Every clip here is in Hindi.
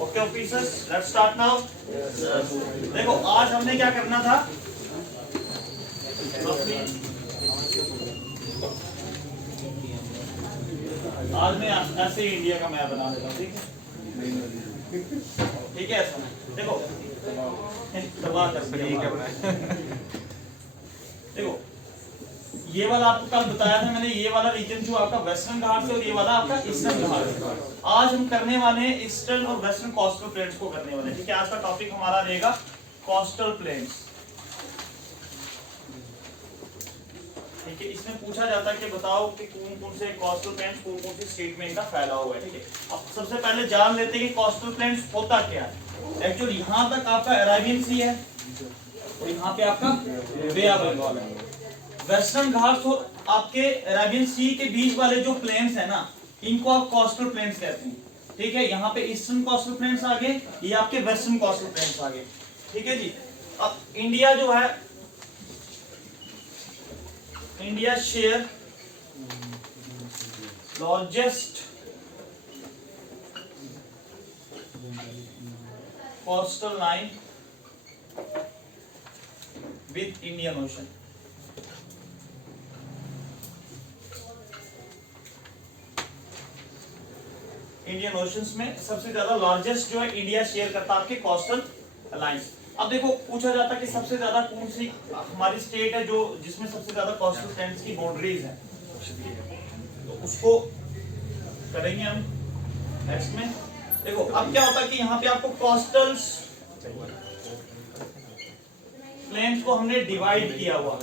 Okay officers, let's start now. देखो आज हमने क्या करना था, आज मैं ऐसे ही इंडिया का मैप बना देता हूँ, ठीक है? ठीक है, ऐसा देखो दबा कर देखो, ये वाला आपको कल बताया था मैंने, ये वाला रीजन जो आपका वेस्टर्न घाट से और ये वाला आपका ईस्टर्न घाट है। आज हम करने वाले हैं ईस्टर्न और वेस्टर्न कोस्टल प्लेन्स को करने वाले हैं, ठीक है? आज का टॉपिक हमारा रहेगा कोस्टल प्लेन्स, ठीक है? इसमें पूछा जाता है कि बताओ कि कौन कौन से कोस्टल प्लेन्स कौन कौन सी स्टेट में इनका फैला हुआ है, ठीक है? अब सबसे पहले जान लेते हैं कि कोस्टल प्लेन्स होता क्या है। एक्चुअली यहाँ तक आपका अरेबियन सी है और यहाँ पे आपका बे ऑफ बंगाल है। वेस्टर्न घाट्स और आपके अरेबियन सी के बीच वाले जो प्लेन्स है ना, इनको आप कोस्टल प्लेन्स कहते हैं, ठीक है? यहाँ पे ईस्टर्न कोस्टल प्लेन्स आ गए, ये आपके वेस्टर्न कोस्टल प्लेन्स आ गए, ठीक है जी? अब इंडिया जो है, India share largest coastal line with Indian ocean. Indian oceans में सबसे ज्यादा लार्जेस्ट जो है इंडिया शेयर करता है आपके कोस्टल लाइंस। अब देखो पूछा जाता है कि सबसे ज्यादा कौन सी हमारी स्टेट है जो जिसमें सबसे ज्यादा कोस्टल प्लेन्स की बाउंड्रीज है, तो उसको करेंगे हम नेक्स्ट में। देखो अब क्या होता है कि यहाँ पे आपको कोस्टल प्लेन्स को हमने डिवाइड किया हुआ,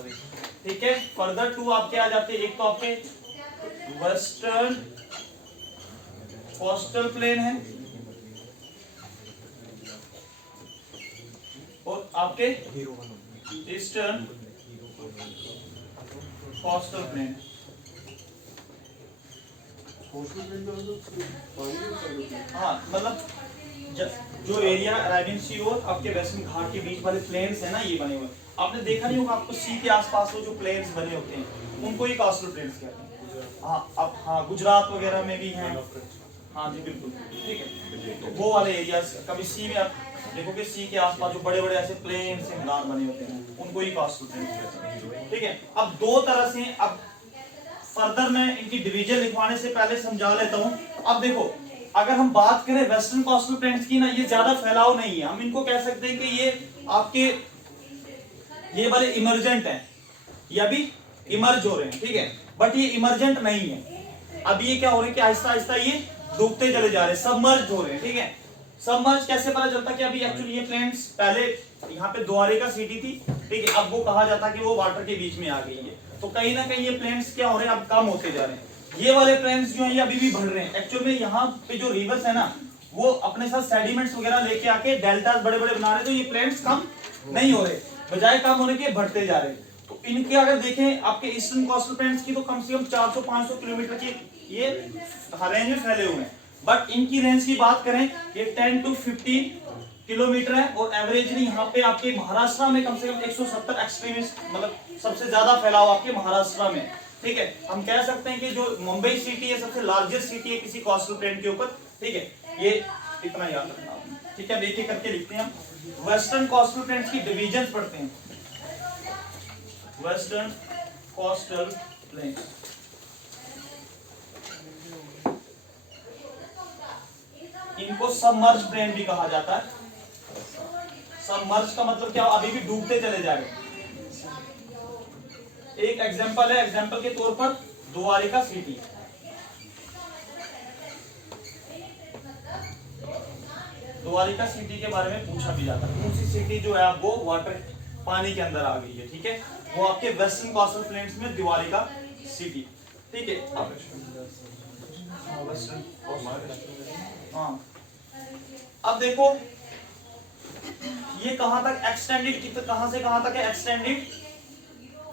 ठीक है? फर्दर टू आपके आ जाते हैं, एक तो आपके वेस्टर्न कोस्टल प्लेन है और आपके ईस्टर्न कोस्टल प्लेन। हाँ, मतलब जो एरिया अरेबियन सी और आपके वेस्टर्न घाट के बीच वाले प्लेन्स है ना, ये बने हुए, आपने देखा नहीं होगा, आपको सी के आसपास वो जो प्लेन्स बने होते हैं उनको ही कोस्टल प्लेन्स कहते हैं। हाँ, अब हाँ गुजरात वगैरह में भी हैं, हाँ जी बिल्कुल, ठीक है? तो वो वाले एरियाज कभी सी में आप देखोगे, सी के आसपास जो बड़े बड़े ऐसे प्लेन से मैदान बने होते हैं उनको ही कोस्टल प्लेन्स कहते हैं, ठीक है? अब दो तरह से, अब फर्दर मैं इनकी डिवीजन लिखवाने से पहले समझा लेता हूँ। अब देखो अगर हम बात करें वेस्टर्न कोस्टल प्लेन्स की ना, ये ज्यादा फैलाव नहीं है, हम इनको कह सकते हैं कि ये आपके ये वाले इमर्जेंट हैं, ये अभी इमर्ज हो रहे हैं, ठीक है? बट ये इमर्जेंट नहीं है, अब ये क्या हो रहे हैं कि आहिस्ता आहिस्ता ये डूबते चले जा रहे हैं, सबमर्ज हो रहे हैं, ठीक है? सबमर्ज कैसे पता चलता कि अभी एक्चुअली ये प्लेन्स पहले यहाँ पे द्वारिका सिटी थी, ठीक है? अब वो कहा जाता कि वो वाटर के बीच में आ गई है, तो कहीं ना कहीं ये प्लेन्स क्या हो रहे हैं, अब कम होते जा रहे हैं। ये वाले प्लेन्स जो है ये अभी भी बढ़ रहे हैं। एक्चुअल में यहाँ पे जो रिवर्स है ना, वो अपने साथ सेडिमेंट्स वगैरह लेके आके डेल्टास बड़े बड़े बना रहे, तो ये प्लेन्स कम नहीं हो रहे, बजाय कम होने के बढ़ते जा रहे हैं। तो इनके अगर देखें आपके ईस्टर्न कोस्टल प्लेन्स की, तो कम से कम 400-500 किलोमीटर की ये रेंज में फैले हुए हैं, बट इनकी रेंज की बात करें ये 10 to 15 किलोमीटर है, और एवरेजली यहाँ पे आपके महाराष्ट्र में कम से कम 170 एक्सट्रीमिस्ट, मतलब सबसे ज्यादा फैलाव आपके महाराष्ट्र में, ठीक है? हम कह सकते हैं कि जो मुंबई सिटी है सबसे लार्जेस्ट सिटी है किसी कोस्टल प्लेन के ऊपर, ठीक है? ये इतना याद रखना, ठीक है? एक एक करके लिखते हैं हम। वेस्टर्न कोस्टल प्लेन्स की डिविजन्स पढ़ते हैं। वेस्टर्न कोस्टल प्लेन, इनको सबमर्ज प्लेन भी कहा जाता है, सबमर्ज का मतलब क्या, अभी भी डूबते चले जा रहे। एक एग्जांपल है, एग्जांपल के तौर पर द्वारिका सिटी। द्वारिका सिटी के बारे में पूछा भी जाता है, कौन सी सिटी जो है आपको वाटर पानी के अंदर आ गई है, ठीक है, वो आपके वेस्टर्न कोस्टल प्लेन्स में द्वारिका सिटी, ठीक है। हाँ, अब देखो ये कहां तक एक्सटेंडेड, कहां से कहां तक है एक्सटेंडेड,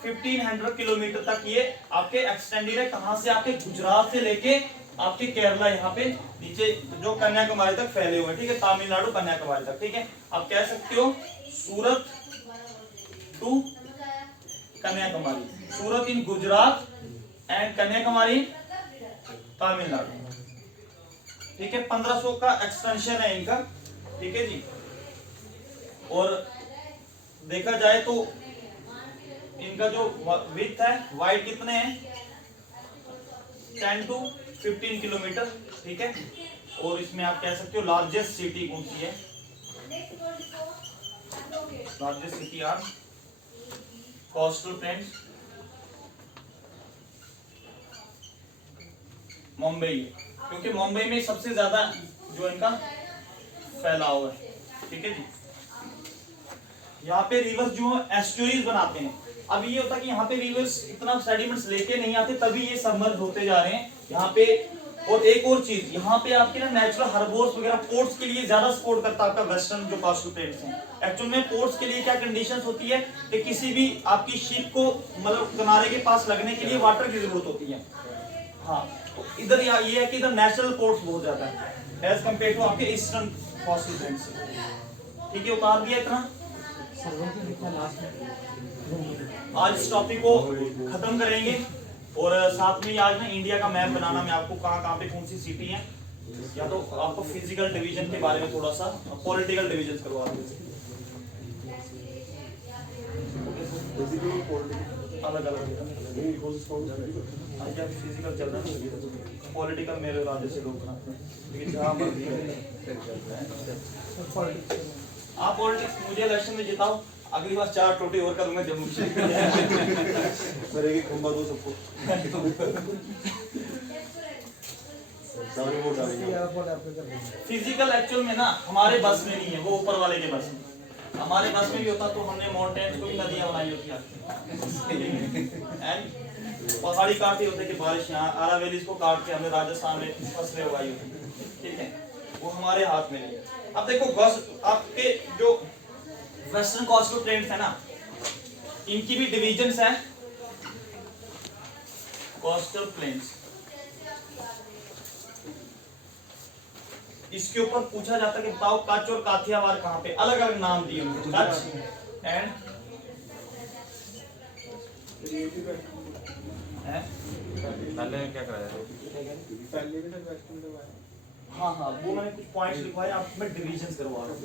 1500 किलोमीटर तक ये आपके एक्सटेंडेड है। कहां से, आपके गुजरात से लेके आपके केरला यहाँ पे नीचे जो कन्याकुमारी तक फैले हुए हैं, ठीक है, तमिलनाडु कन्याकुमारी तक, ठीक है। आप कह सकते हो Surat to Kanyakumari, Surat in Gujarat and Kanyakumari Tamil Nadu, ठीक है। 1500 का एक्सटेंशन है इनका, ठीक है जी। और देखा जाए तो इनका जो विड्थ है, वाइड कितने हैं, 10 to 15 किलोमीटर, ठीक है। और इसमें आप कह सकते हो लार्जेस्ट सिटी कौन सी है, largest city are coastal plains, Mumbai है, क्योंकि मुंबई में सबसे ज्यादा जो इनका फैलाव है, ठीक है जी। यहाँ पे रिवर्स जो एस्टुअरीज बनाते हैं। अब ये होता है कि यहाँ पे रिवर्स इतना सेडिमेंट्स लेके नहीं आते, तभी ये सबमर्ज होते जा रहे हैं यहाँ पे। और एक और चीज, यहाँ पे आपके ना नेचुरल हार्बर्स वगैरह पोर्ट्स के लिए ज्यादा सपोर्ट करता है आपका वेस्टर्न जो कोस्टल प्लेन्स हैं। एक्चुअल में पोर्ट्स के लिए क्या कंडीशंस होती है कि किसी भी आपकी शिप को मतलब किनारे के पास लगने के लिए वाटर की जरूरत होती है। हाँ, तो इधर ये है कि इधर नेचुरल पोर्ट्स बहुत ज्यादा है एज कम्पेयर टू आपके ईस्टर्न कोस्टल प्लेन्स से, ठीक है। उतार दिया इतना। आज इस टॉपिक को खत्म करेंगे और साथ में आज ना इंडिया का मैप बनाना, मैं आपको कहाँ पे कौन सी सिटी है, या तो आपको फिजिकल डिवीजन के बारे में थोड़ा सा, पॉलिटिकल डिवीजन करवा दूंगा, अलग अलग फिजिकल चल रहा है, पॉलिटिकल मेरे इरादे से लोग बनाते हैं, लेकिन जहाँ मर्जी आप पॉलिटिक्स मुझे इलेक्शन में जिताओ, अगली बार 4 टोटी और करूंगा जम्मू से करेगी खंबा दो सबको फिजिकल एक्चुअल में ना हमारे बस में नहीं है, वो ऊपर वाले के बस में। हमारे बस में भी होता तो हमने माउंटेन्स को भी नदियां बनाई होती एंड पहाड़ी काटे होते कि बारिश यहाँ आरा वैलीज को काट के हमने राजस्थान में फसलें उगाई होती, ठीक है, वो हमारे हाथ में नहीं है। अब देखो आपके जो वेस्टर्न कोस्टल प्लेन्स है ना, इनकी भी डिविजन्स हैं, कोस्टल प्लेन्स। इसके ऊपर पूछा जाता है कि बताओ कच्छ और काठियावाड़ कहां पे, अलग अलग नाम दिए उनको, कच्छ एंड पहले क्या कराया, हाँ हाँ वो मैंने कुछ पॉइंट्स लिखवाए, आप मैं डिविजन्स करवा रहा हूँ,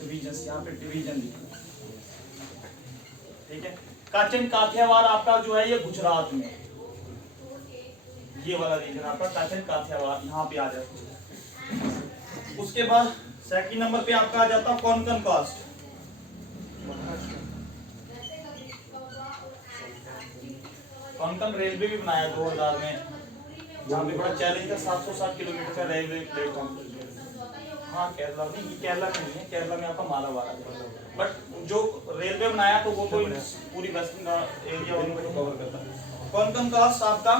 डिविजन्स यहाँ पे डिवीजन लिखा, ठीक है। कच्छ एंड काठियावाड़ आपका जो है ये गुजरात में, ये वाला रीजन आपका कच्छ एंड काठियावाड़ यहाँ पे आ जाता है। उसके बाद सेकंड नंबर पे आपका आ जाता है कोंकण कास्ट, कोंकण रेलवे भी बनाया 2000 में, जहाँ पे बड़ा चैलेंज था, 760 किलोमीटर का रेलवे प्लेटफॉर्म। हाँ केरला नहीं, केरला में नहीं है, केरला में आपका मालाबार है, बट जो रेलवे बनाया तो वो तो पूरी वेस्टर्न एरिया वालों को कवर करता है। कोंकण कास्ट आपका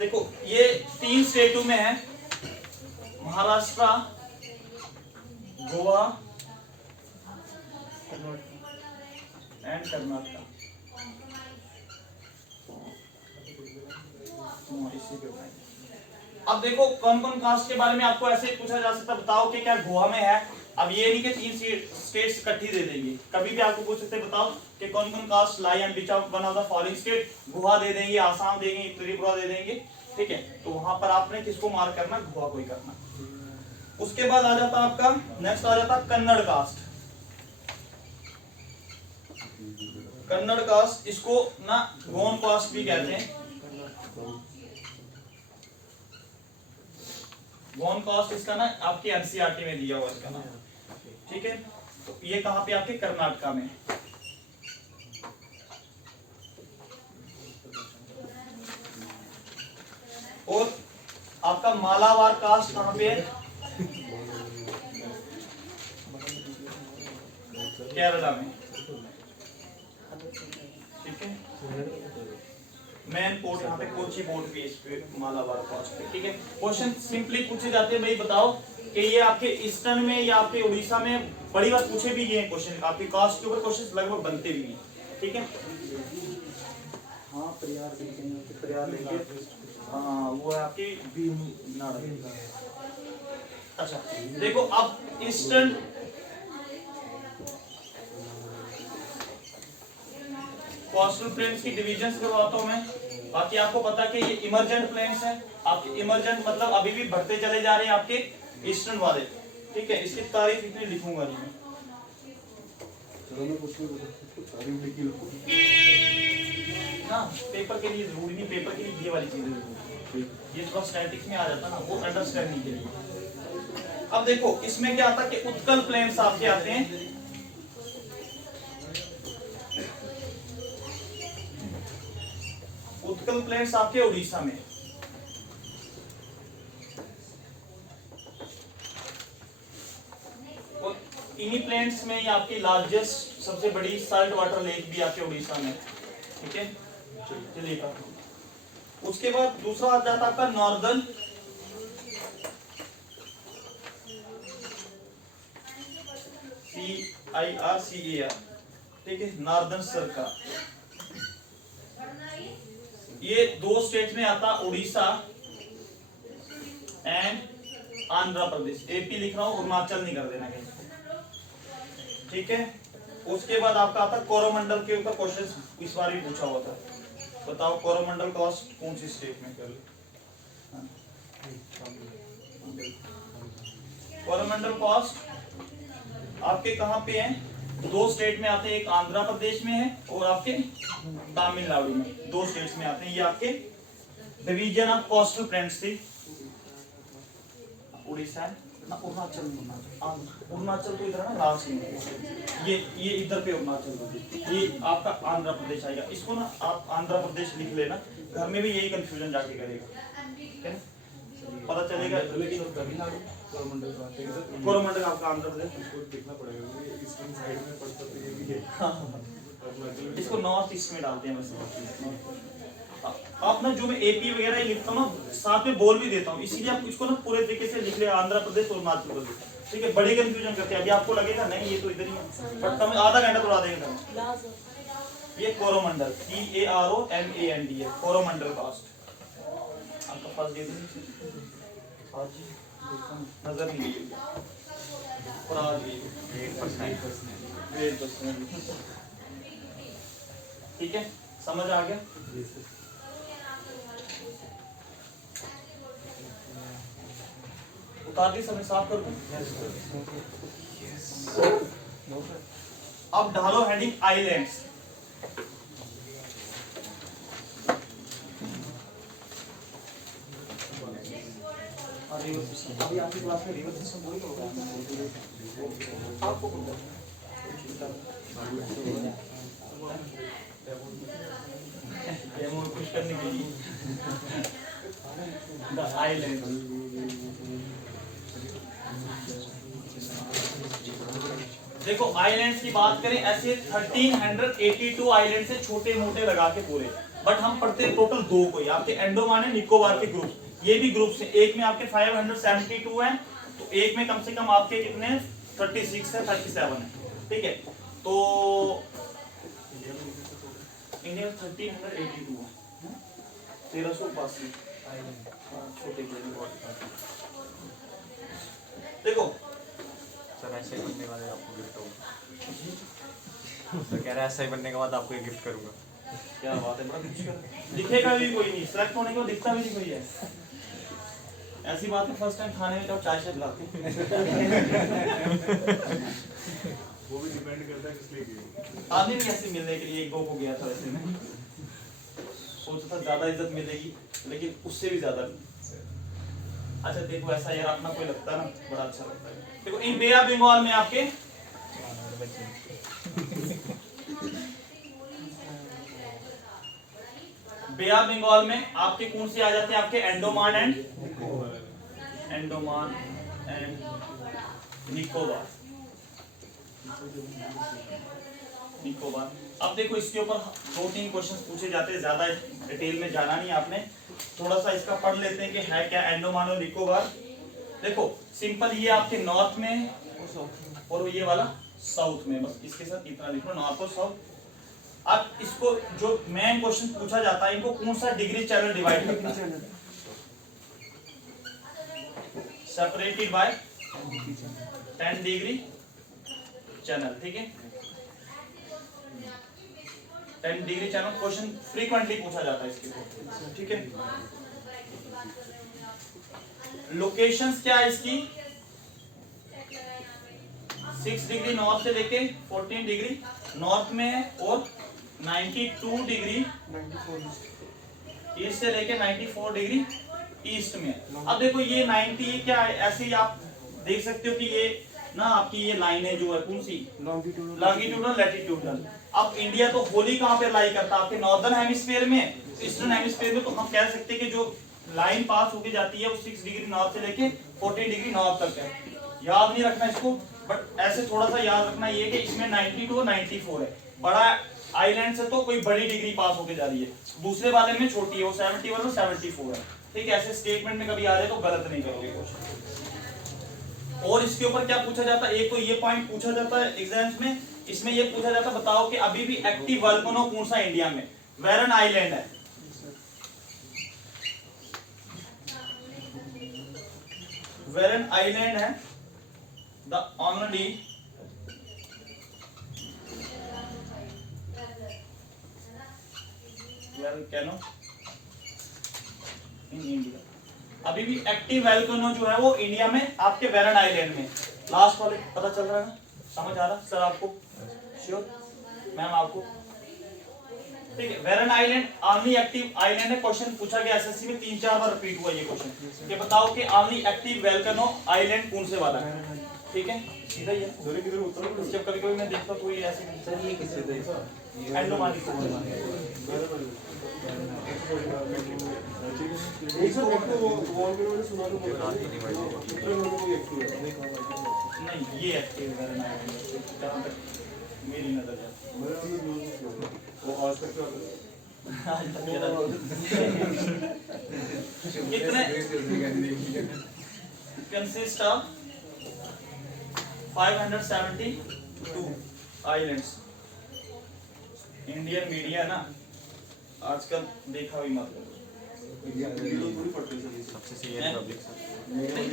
देखो ये 3 स्टेटों में है, महाराष्ट्र, गोवा एंड कर्नाटक। अब देखो कौन कौन कास्ट के बारे में आपको ऐसे पूछा जा सकता है, बताओ कि क्या गोवा में है। अब ये नहीं कि 3 स्टेट्स इकट्ठी दे देंगे, कभी भी आपको पूछ सकते हैं बताओ कि कौन कौन कास्ट lie and which of one of the following state, Goa दे देंगे, आसाम देंगे, त्रिपुरा दे देंगे, ठीक है। तो वहां पर आपने किसको मार्क करना, गोवा को ही करना। उसके बाद आ जाता आपका नेक्स्ट आ जाता कन्नड़ कास्ट। कन्नड़ कास्ट इसको ना गोंड कास्ट भी कहते हैं, गोंड कास्ट इसका ना आपके एनसीईआरटी में दिया हुआ इसका नाम, ठीक है। तो ये कहाँ पे आपके कर्नाटका में। और आपका मालाबार कास्ट कहाँ पे है, केरला में। ठीक है, मेन पोर्ट यहाँ पे कोची पोर्ट भी इस पे मालाबार कास्ट पे। ठीक है, क्वेश्चन सिंपली पूछे जाते हैं, भाई बताओ कि ये आपके ईस्टर्न में या आपके उड़ीसा में, बड़ी बात पूछे भी ये क्वेश्चन, आपके कास्ट के ऊपर क्वेश्चन लगभग बनते भी हैं। ठीक है, हाँ प्रयार लेंगे, हाँ वो है आपकी नाड़ा। अच्छा देखो, अब ईस्टर्न कोस्टल प्लेन्स की डिवीजन करवाता हूं मैं। बाकी आपको पता है कि ये इमर्जेंट प्लेन्स हैं आपके, इमर्जेंट मतलब अभी भी बढ़ते चले जा रहे हैं आपके ईस्टर्न वाले। ठीक है, इसकी तारीफ इतनी लिखूंगा नहीं मैं। ना पेपर के लिए जरूरी नहीं, पेपर के लिए ये वाली चीजें जरूरी, ये थोड़ा स्टैटिक्स में आ जाता ना, वो अंडरस्टैंडिंग के लिए। अब देखो इसमें क्या आता है कि उत्कल प्लेन्स आपके आते हैं, उत्कल प्लेन्स आपके उड़ीसा में। और इन्हीं प्लेन्स में ही आपकी लार्जेस्ट सबसे बड़ी साल्ट वाटर लेक भी आपके उड़ीसा में। ठीक है, चलिए उसके बाद दूसरा आ जाता है आपका नॉर्दर्न CIRCAR। ठीक है, नॉर्दर्न सरकार, ये दो स्टेट में आता, उड़ीसा एंड आंध्र प्रदेश। AP लिख रहा हूं, अरुणाचल नहीं कर देना कहीं। ठीक है, उसके बाद आपका आता कोरोमंडल के ऊपर क्वेश्चन इस बार भी पूछा हुआ था, बताओ कोरोमंडल कास्ट कौन सी स्टेट में। कोरोमंडल कास्ट आपके कहां पे है, दो स्टेट में आते हैं, एक आंध्र प्रदेश में है और आपके तमिलनाडु में, दो स्टेट्स में आते हैं। ये आपके डिवीजन ऑफ कोस्टल प्लेन्स थी। उड़ीसा ना, अरुणाचल तो इधर है ना लास्ट में, ये इधर पे अरुणाचल, ये आपका आंध्र प्रदेश आएगा। इसको ना आप आंध्र प्रदेश लिख लेना, घर में भी यही कंफ्यूजन जाके करेगा। ठीक है, पता चलेगा कोरोमंडल आपका आंध्र प्रदेश, देखना पड़ेगा ईस्टर्न साइड में पड़ता तो ये भी है। इसको नॉर्थ ईस्ट में डालते हैं बस। आप ना जो मैं AP वगैरह लिखता हूँ ना, साथ में बोल भी देता हूँ, इसीलिए आप इसको ना पूरे तरीके से लिख ले, आंध्र प्रदेश और अरुणाचल प्रदेश। ठीक है, बड़ी कंफ्यूजन करते हैं, अभी आपको लगेगा नहीं ये तो इधर ही है, बट हमें आधा घंटा थोड़ा देंगे। ये कोरोमंडल CAROMAND है, कोरोमंडल कास्ट आपका फर्स्ट डिवीजन। नजर नहीं लगी और आज ये 8%। ठीक है, समझ आ गया। उतार दी समय, साफ कर दो। अब डालो हेडिंग आइलैंड्स। अभी आपकी क्लास में रिवर सिस्टम वही होगा आपको डेमो खुश करने के लिए। द आइलैंड, देखो आइलैंड्स की बात करें, ऐसे 1382 आइलैंड से छोटे मोटे लगा के पूरे, बट हम पढ़ते हैं टोटल दो को, आपके अंडमान है निकोबार के ग्रुप, ये भी ग्रुप से, एक में आपके 572 हैं, तो एक में कम से कम आपके कितने 36 है, 37 है। ठीक है, तो इंडिया में 1382 है, 1382 छोटे देखो सर ऐसे ही बनने वाले आपको गिफ्ट होगा। सर कह रहा है ऐसा ही बनने के बाद आपको एक गिफ्ट करूंगा। क्या बात है, बड़ा खुश कर, दिखेगा भी कोई नहीं, सिलेक्ट होने के बाद दिखता भी नहीं कोई है, ऐसी बात है। फर्स्ट टाइम खाने में तो चाय से बुलाते वो भी डिपेंड करता है किस लिए की। आदमी भी ऐसे मिलने के लिए एक दो को गया था, वैसे में सोचा था ज्यादा इज्जत मिलेगी, लेकिन उससे भी ज्यादा। अच्छा देखो ऐसा यार अपना कोई लगता है ना, बड़ा अच्छा लगता है। देखो इन बे ऑफ बंगाल में आपके बे ऑफ बंगाल में आपके कौन से आ जाते हैं? आपके अंडमान एंड निकोबार। निकोबार। अब देखो इसके ऊपर 2-3 क्वेश्चंस पूछे जाते हैं, ज्यादा डिटेल में जाना नहीं आपने, थोड़ा सा इसका पढ़ लेते हैं कि है क्या अंडमान और निकोबार। देखो सिंपल, ये आपके नॉर्थ में और ये वाला साउथ में, बस इसके साथ इतना लिख लो, नॉर्थ और साउथ। अब इसको जो मेन क्वेश्चन पूछा जाता है, इनको कौन सा डिग्री चैनल डिवाइड करता है? सेपरेटेड बाय 10 डिग्री चैनल, ठीक है। 10 डिग्री चैनल क्वेश्चन फ्रीक्वेंटली पूछा जाता है इसके, ठीक है। लोकेशंस क्या है इसकी? 6 डिग्री नॉर्थ से लेके 14 डिग्री नॉर्थ में है, और 92 डिग्री ईस्ट से लेके 94 डिग्री ईस्ट में। अब देखो ये 90, ये क्या है? ऐसे ही आप देख सकते हो कि ये ना आपकी ये लाइनें जो है कौन सी? Longitudinal, latitudinal. अब इंडिया तो होली कहाँ पे लाई करता है? आपके नॉर्दर्न हेमिस्फीयर में, ईस्टर्न हेमिस्फीयर में। तो हम कह सकते हैं कि जो लाइन पास होके जाती है वो 6 डिग्री नॉर्थ से लेके 14 डिग्री नॉर्थ तक है। याद नहीं रखना इसको, बट ऐसे थोड़ा सा याद रखना ये कि इसमें 92 और 94 है। बड़ा आइलैंड से तो कोई बड़ी डिग्री पास होके जा रही है, दूसरे वाले में छोटी है, वो 71 और 74 है, ठीक है। ऐसे स्टेटमेंट में कभी आ जाए तो गलत नहीं करोगे क्वेश्चन। और इसके ऊपर क्या पूछा जाता है? एक तो ये पॉइंट पूछा जाता है एग्जाम्स में, इसमें ये पूछा जाता है बताओ कि अभी भी एक्टिव वोल्केनो कौन सा इंडिया में? वेरन आइलैंड है। वेरन आइलैंड है the only volcano in India. अभी भी एक्टिव वोल्केनो जो है वो इंडिया में आपके वेरन आइलैंड में। लास्ट वाले पता चल रहा है ना? समझ आ रहा सर आपको? श्योर मैम आपको? ठीक है। Warren island only active island है। क्वेश्चन पूछा गया एसएससी में 3-4 बार रिपीट हुआ ये क्वेश्चन कि बताओ कि ओनली एक्टिव वोल्केनो आइलैंड कौन से वाला है, ठीक है। सीधा ही है। जब कभी कभी मैं देखता हूं कोई ऐसे सर ये किससे थे? अंडमान निकोबार। नहीं ये एक्टिव वेरन आइलैंड जहां तक मेरी नजर है। वो आज तक कितने consist of 572 islands. Indian media ना आजकल देखा भी मत करो, सबसे सही है पब्लिक सर।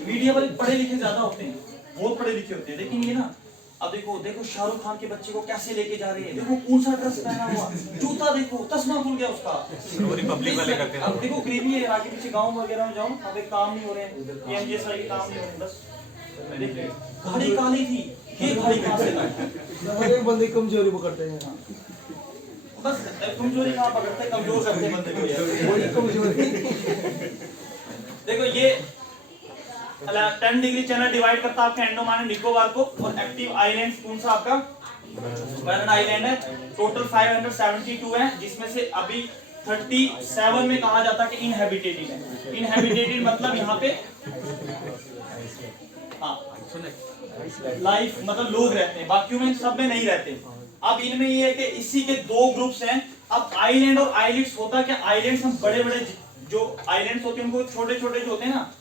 मीडिया वाले पढ़े लिखे ज्यादा होते हैं, बहुत पढ़े लिखे होते हैं, लेकिन ये ना अब देखो शाहरुख खान के बच्चे को कैसे लेके जा रहे हैं, देखो कौन सा ड्रेस पहना हुआ, जूता देखो, तस्मा खुल गया उसका। पब्लिक वाले करते हैं। अब देखो गरीबी है, आगे पीछे गांव वगैरह में जाओ, अब एक काम नहीं हो रहे हैं, पीएमजीएसवाई के काम नहीं हो रहे, बस गाड़ी काली थी, ये गाड़ी कहां से लाई? हर एक बंदे कमजोरी पकड़ते हैं, बस कमजोरी कहां पकड़ते हैं? कमजोर करते हैं बंदे को यार, वही कमजोरी। देखो ये 10 डिग्री चैनल डिवाइड करता है आपके अंडमान एंड निकोबार को, और एक्टिव आइलैंड्स कौन सा आपका? वेरन आइलैंड है। टोटल 572 है, जिसमें से अभी 37 में कहा जाता है कि इनहैबिटेटेड है। इनहैबिटेटेड मतलब यहाँ पे लाइफ मतलब लोग रहते हैं, बाकियों में सब में नहीं रहते। अब इनमें ये है कि इसी के 2 ग्रुप्स हैं। अब आइलैंड और आइलैंड्स होता क्या? आइलैंड्स हम बड़े बड़े जो आइलैंड्स होते हैं उनको छोटे छोटे जो होते हैं ना,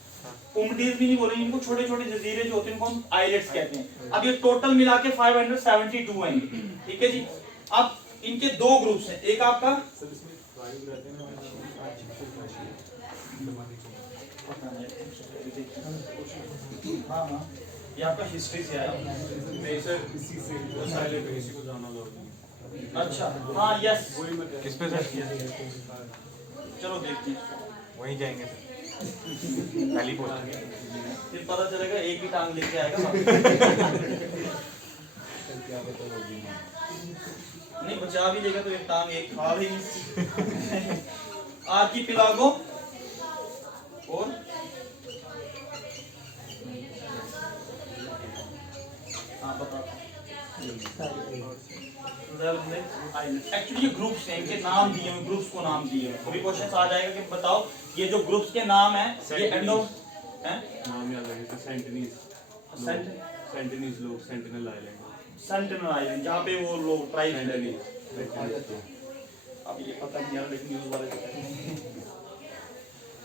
कुमटीज भी नहीं बोलेंगे इनको, छोटे छोटे जजीरे जो होते हैं उनको हम आइलैंड्स कहते हैं। अब ये टोटल मिला के 572 हैं, ठीक है जी। अब इनके 2 ग्रुप्स हैं, एक आपका हाँ ये आपका हिस्ट्री से आया। अच्छा हाँ यस, किस पे सर? चलो देखते हैं, वहीं जाएंगे सर, पहली पोस्ट। फिर पता चलेगा एक ही टांग लेके आएगा। नहीं बचा भी लेगा तो एक टांग एक खा भी नहीं। आर्किपेलागो और हाँ बता एक्चुअली ये ग्रुप्स हैं, इनके नाम दिए हुए, ग्रुप्स को नाम दिए हुए। कभी क्वेश्चन आ जाएगा कि बताओ ये जो ग्रुप्स के नाम है ये एंडो हैं, नाम याद आ गया, सेंटिनीज लोग, सेंटिनल आइलैंड, सेंटिनल आइलैंड, जहाँ पे वो लोग ट्राइब रहते हैं। अब ये पता नहीं यार, लेकिन न्यूज़ वाले तो कहते हैं।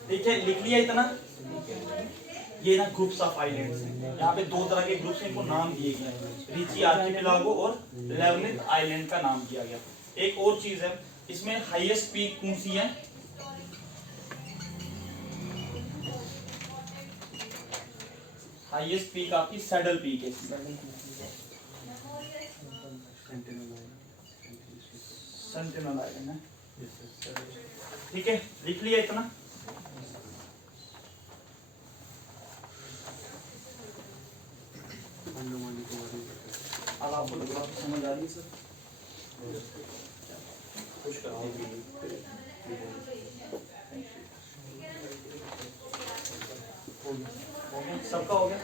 ठीक है, लिख लिया इतना। ये ना ग्रुप्स ऑफ आइलैंड्स हैं, यहाँ पे दो तरह के ग्रुप्स हैं, इनको नाम दिए गए हैं, रिची आर्किपेलागो और लेवनिथ आइलैंड का नाम दिया गया। एक और चीज है, इसमें हाईएस्ट पीक कौन सी है? हाईएस्ट पीक आपकी सैडल पीक है। सेंटिनल आइलैंड है, ठीक है, लिख लिया इतना। अब आपको लग रहा है समझ आ रही है सर? खुश कर दीजिए। हो गया, सबका हो गया।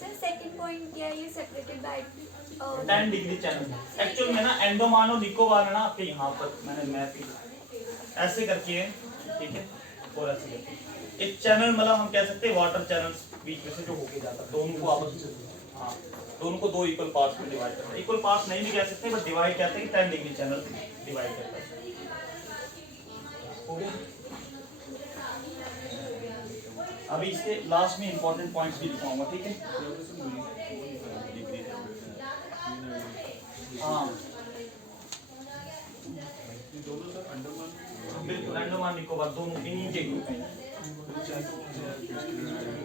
सर सेकंड पॉइंट क्या है, ये separated by 10 degree channel. Actual में ना अंडमान और निकोबार है ना आपके यहाँ पर, मैंने मैप ऐसे करके है, ठीक है, और ऐसे करके एक चैनल, मतलब हम कह सकते हैं वाटर चैनल्स बीच में से जो होके जाता है, दोनों को आपस में, हाँ, दोनों को दो इक्वल पार्ट्स में डिवाइड करता है। इक्वल पार्ट्स नहीं भी कह सकते, बट डिवाइड कहते हैं कि 10 डिग्री चैनल डिवाइड करता है। हो गया? अभी इसके लास्ट में इंपॉर्टेंट पॉइंट्स भी दिखाऊंगा, ठीक है? हाँ बिल्कुल, अंडमान निकोबार दोनों इन्हीं के ग्रुप हैं,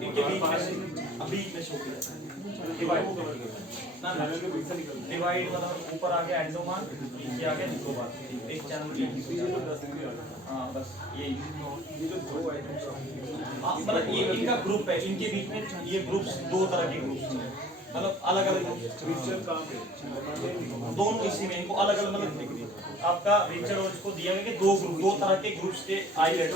इनके बीच में से बीच में शो किया डिवाइड ना ना डिवाइड, मतलब ऊपर आ गया अंडमान, नीचे आ गया निकोबार, एक चैनल। हाँ बस यही, हाँ मतलब ये इनका ग्रुप है, इनके बीच में ये ग्रुप्स दो तरह के ग्रुप्स हैं, मतलब अलग अलग दोनों इसी में, इनको अलग अलग मतलब आपका रिचर और इसको दिया गया कि दो ग्रुप, दो तरह के ग्रुप्स के आइलैंड,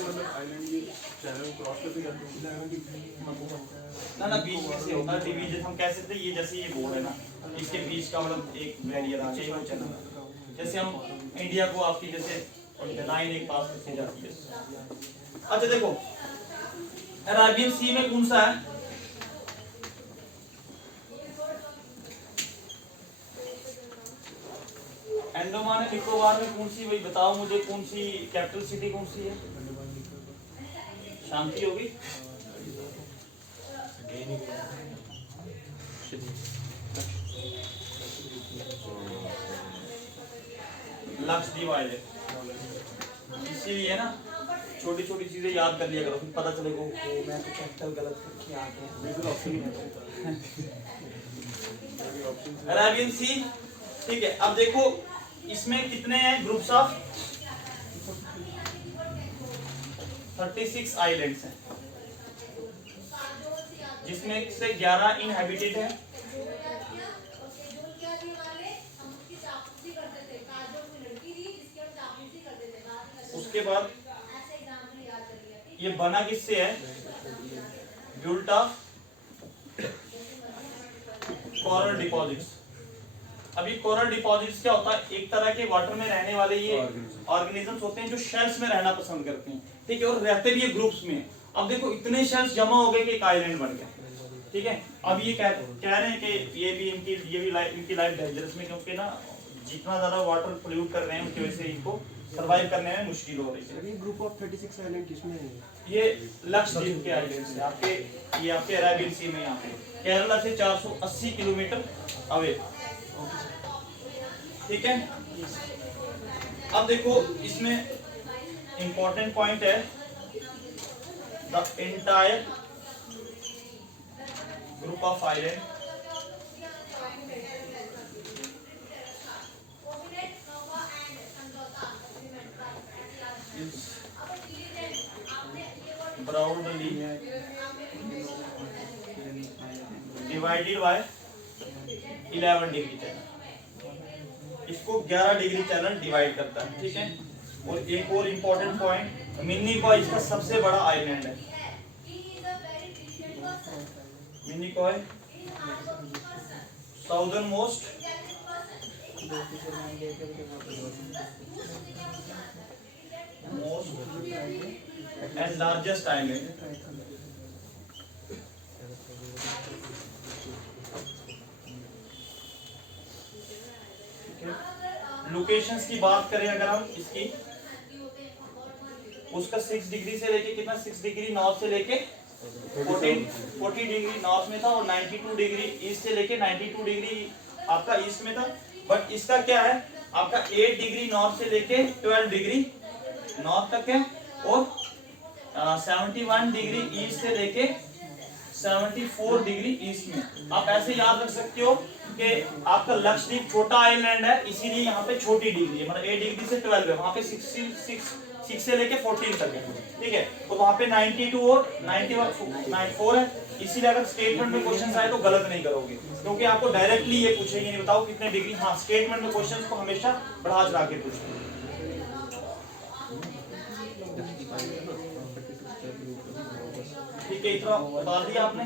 ना ना बीच में से होता है डिवीजन, हम कह सकते हैं ये जैसे ये बोर्ड है ना, इसके बीच का मतलब एक बैरियर आ चाहिए, चैनल जैसे हम इंडिया को आपकी जैसे लाइन एक पास से जाती है। अच्छा देखो अरेबियन सी में कौन सा है? अंडमान निकोबार में कौन सी, भाई बताओ मुझे, कौन सी कैपिटल सिटी कौन सी है? शांति होगी? लक्षद्वीप आइलैंड। इसीलिए ना छोटी छोटी चीजें याद कर लिया करो, फिर पता चलेगा ओ मैं तो कैपिटल गलत करके आ गया। अरेबियन सी, ठीक है। अब देखो इसमें कितने हैं ग्रुप्स ऑफ? 36 आइलैंड्स हैं, जिसमें से 11 इनहैबिटेड है, उसके बाद ये बना किससे है? Built of coral deposits. अभी कोरल डिपॉजिट्स क्या होता है? एक तरह के वाटर में रहने वाले ये ऑर्गेनिजम्स होते हैं जो शेल्स में रहना पसंद करते हैं, ठीक है, और रहते भी ये ग्रुप्स में। अब देखो इतने शेल्स जमा हो गए कि एक आइलैंड बन गया, ठीक है। अब ये कह रहे हैं कि ये भी इनकी लाइफ डेंजरस में, क्योंकि ना जितना ज्यादा वाटर पोल्यूट कर रहे हैं उनकी वजह से इनको सरवाइव करने में मुश्किल हो रही है। ये ग्रुप ऑफ 36 आइलैंड किसमें है? ये लक्षद्वीप के आइलैंड्स हैं आपके, ये आपके अरेबियन सी में, यहाँ पे केरला से 480 किलोमीटर अवे, ठीक है। अब देखो इसमें इंपॉर्टेंट पॉइंट है, the entire group of island is broadly divided by 11 degree channel. इसको 11 डिग्री चैनल डिवाइड करता है, ठीक है। और एक और इम्पोर्टेंट पॉइंट, मिनिकॉय इसका सबसे बड़ा आइलैंड है। Minicoy southern most most and largest island. Locations की बात करें अगर हम इसकी, उसका 6 डिग्री से लेके कितना, 6 डिग्री नॉर्थ से लेके 40 डिग्री नॉर्थ में था और 92 डिग्री ईस्ट से लेके 92 डिग्री आपका ईस्ट में था। बट इसका क्या है, आपका 8 डिग्री नॉर्थ से लेके 12 डिग्री नॉर्थ तक है और 71 डिग्री ईस्ट से लेके 74 डिग्री ईस्ट में। आप ऐसे याद रख सकते हो कि आपका लक्षद्वीप छोटा आइलैंड है, इसीलिए यहाँ पे छोटी डिग्री है, मतलब 8 डिग्री से 12 है, वहाँ पे 6 से लेके 14 तक है, ठीक है। तो वहाँ पे 92 और 94 है, इसीलिए अगर स्टेटमेंट में क्वेश्चन आए तो गलत नहीं करोगे, क्योंकि आपको डायरेक्टली ये पूछेंगे नहीं बताओ कितने डिग्री। हाँ, स्टेटमेंट में क्वेश्चन को हमेशा बढ़ा चढ़ा के पूछते हैं। ठीक है, इतना बता दिया आपने।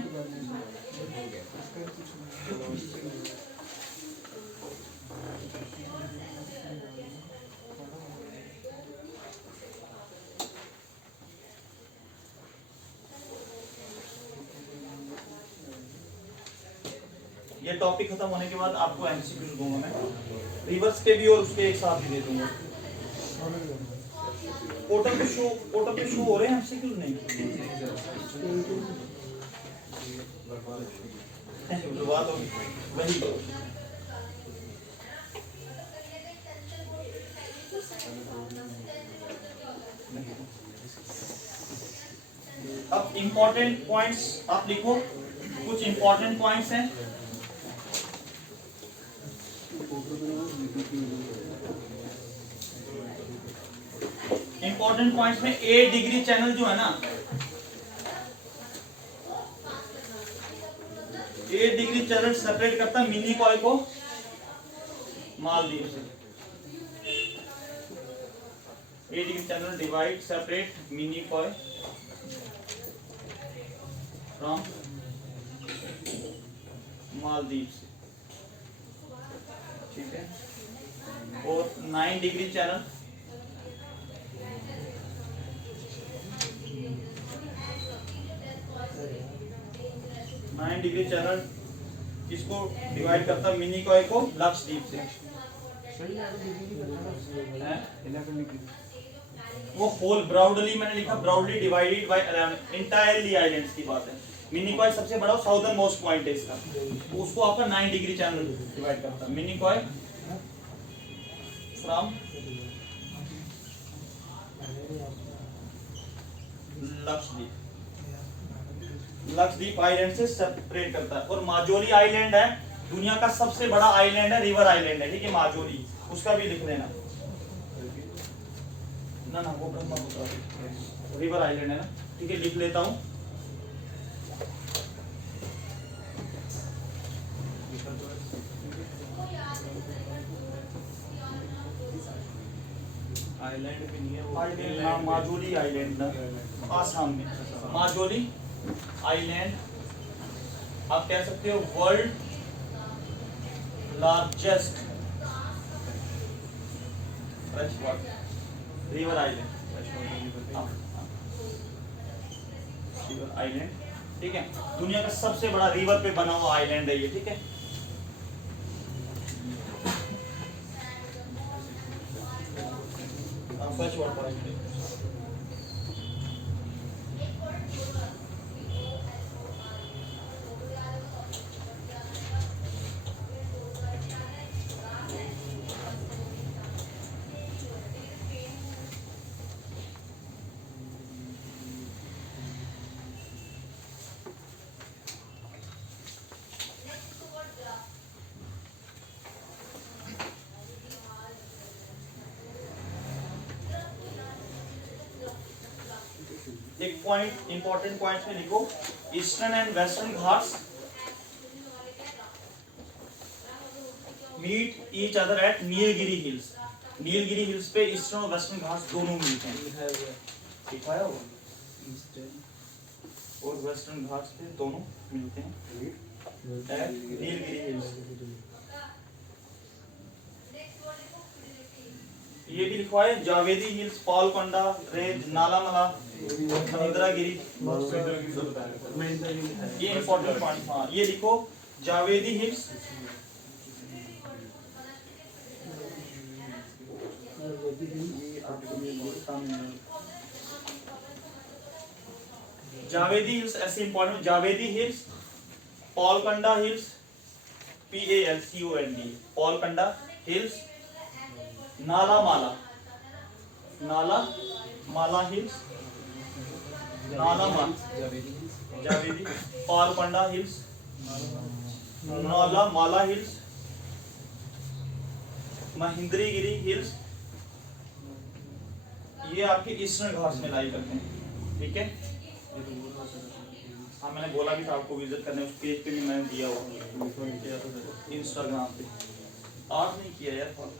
ये टॉपिक खत्म होने के बाद आपको एमसीक्यू दूंगा मैं, रिवर्स के भी और उसके एक साथ भी दे दूंगा। पोर्टल पे शो हो रहे हैं एमसीक्यू नहीं? बर्बाद होगी वही। अब इंपॉर्टेंट पॉइंट्स आप लिखो, कुछ इंपॉर्टेंट पॉइंट्स हैं। इंपॉर्टेंट पॉइंट्स में 8 डिग्री चैनल जो है ना, 8 डिग्री चैनल सेपरेट करता है मिनिकॉय को मालदीव से। 8 degree channel divide separate Minicoy from Maldives से, ठीक है। और 9 डिग्री चैनल किसको डिवाइड करता, मिनिकॉय को लक्षद्वीप से। वो होल ब्रॉडली मैंने लिखा, broadly divided by entirely islands की बात है। मिनिकॉय सबसे बड़ा साउदर्न मोस्ट पॉइंट है इसका, उसको आपका 9 डिग्री चैनल डिवाइड करता है। मिनिकॉय फ्रॉम लक्षद्वीप आइलैंड से सेपरेट करता है। और माजोली आइलैंड है दुनिया का सबसे बड़ा आइलैंड है, रिवर आइलैंड है, ठीक है। माजोली उसका भी लिख लेना ना वो ब्रह्मपुत्र रिवर आइलैंड है ना, ठीक है, लिख लेता हूं। आइलैंड भी नहीं है वो, आइलैंड नाम माजोली आइलैंड ना, आसाम में माजोली आइलैंड। आप कह सकते हो world largest river island, river island, ठीक है। दुनिया का सबसे बड़ा रिवर पे बना हुआ आइलैंड है ये, ठीक है। फर्स्ट वर्ड पॉइंट एक पॉइंट इंपॉर्टेंट पॉइंट्स में लिखो, eastern and western Ghats meet each other at Nilgiri hills. Nilgiri hills पे ईस्टर्न और वेस्टर्न घाट्स दोनों मिलते हैं, दिखाया हुआ, और वेस्टर्न घाट्स पे दोनों मिलते हैं एट नीलगिरी हिल्स। ये भी लिखवा है जावेदी हिल्स, पालकोंडा रेंज, नालामला, महिंद्रागिरी। ये इंपॉर्टेंट पॉइंट, हाँ ये लिखो जावेदी हिल्स, जावेदी हिल्स ऐसे important, Javadi hills, Palkonda hills, PALCOND, Palkonda hills, Nallamala, Nallamala hills, Nallamala Javadi, Palkonda hills, Nallamala hills, Mahendragiri hills, ये आपके ईस्टर्न घाट्स में लाई करते हैं, ठीक है। हाँ मैंने बोला भी था आपको विजिट करने, उस पेज पे भी मैंने दिया हुआ इंस्टाग्राम पे। आठ नहीं किया यार फॉलो,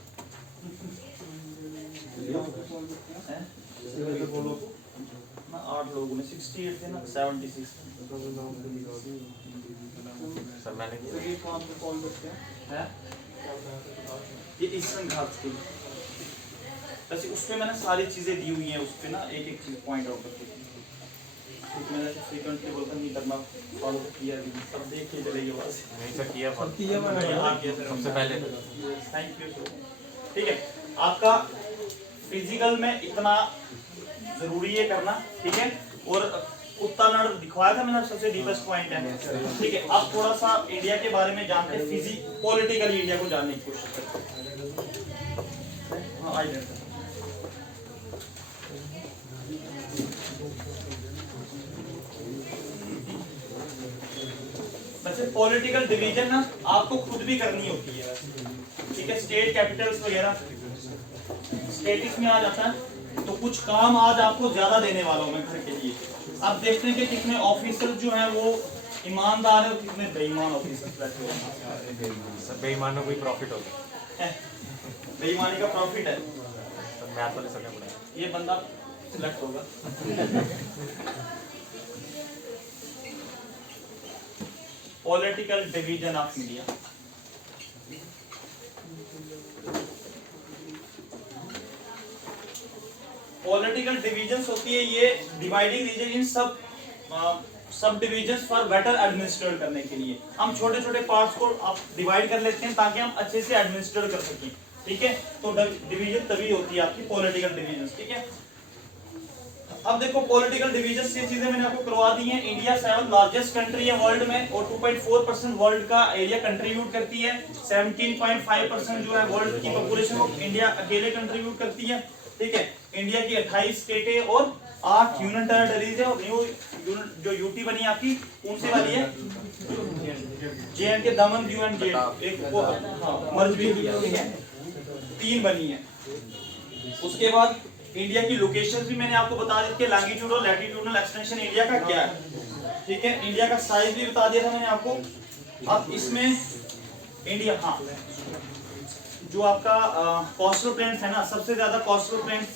ना 8 लोगों ने 68 थे ना 76। सर मैंने तो ये कौन से कॉल करते हैं? ये ईस्टर्न घाट्स के वैसे उस पे मैंने सारी चीजें दी हुई हैं, उस पे ना एक एक चीज पॉइंट आउट करके, क्योंकि मैंने फ्रीक्वेंटली बोलता नहीं करना, फॉलो किया भी सब देख के चलेगी वहां से। नहीं सर किया फॉलो, सबसे पहले थैंक यू। ठीक है, आपका फिजिकल में इतना जरूरी है करना, ठीक है। और उत्तराखंड दिखवाया था मैंने, सबसे डीपेस्ट पॉइंट है, ठीक है। अब थोड़ा सा इंडिया के बारे में जानते हैं, पॉलिटिकली इंडिया को जानने की कोशिश करते हैं। हाँ आई जाता है। वैसे पॉलिटिकल डिवीजन ना आपको खुद भी करनी होती है, ठीक है। स्टेट कैपिटल्स वगैरह स्टेटिस में आ जाता है, तो कुछ काम आज आपको ज्यादा देने वाला हूं मैं घर के लिए। आप देखते हैं कि कितने ऑफिसर जो हैं वो ईमानदार है और कितने बेईमान ऑफिसर बैठे हुए हैं। सर बेईमानों को ही प्रॉफिट होगा, बेईमानी का प्रॉफिट है, सर मैथ वाले समय पड़ा। ये बंदा सिलेक्ट होगा। Political division of India, political divisions होती है ये डिवाइडिंग रीजन इन सब डिविजन्स फॉर बेटर एडमिनिस्ट्रेट करने के लिए। हम छोटे छोटे पार्ट्स को आप डिवाइड कर लेते हैं ताकि हम अच्छे से एडमिनिस्ट्रेट कर सकें, ठीक है। तो डिवीजन तभी होती है आपकी पॉलिटिकल डिविजन्स, ठीक है। अब देखो पॉलिटिकल डिवीजन ये चीजें मैंने आपको करवा दी हैं। इंडिया 7th लार्जेस्ट कंट्री है वर्ल्ड में और 2.4% वर्ल्ड का एरिया कंट्रीब्यूट करती है। 17.5% जो है वर्ल्ड की पॉपुलेशन को इंडिया अकेले कंट्रीब्यूट करती है, ठीक है। इंडिया की 28 स्टेटें और 8 यूनियन टेरिटरीज है। और न्यू जो यूटी बनी आपकी कौन सी वाली है? JNK, Daman, Diu and Z, एक वो मर्ज भी किया, ठीक है। 3 बनी है। उसके बाद इंडिया की लोकेशंस भी मैंने आपको बता दी थी, लैंगिट्यूड और लैटिट्यूडनल एक्सटेंशन इंडिया का क्या है, ठीक है। इंडिया का साइज भी बता दिया था मैंने आपको। अब इसमें इंडिया, हाँ जो आपका कोस्टल प्लेन्स है ना, सबसे ज्यादा कोस्टल प्लेन्स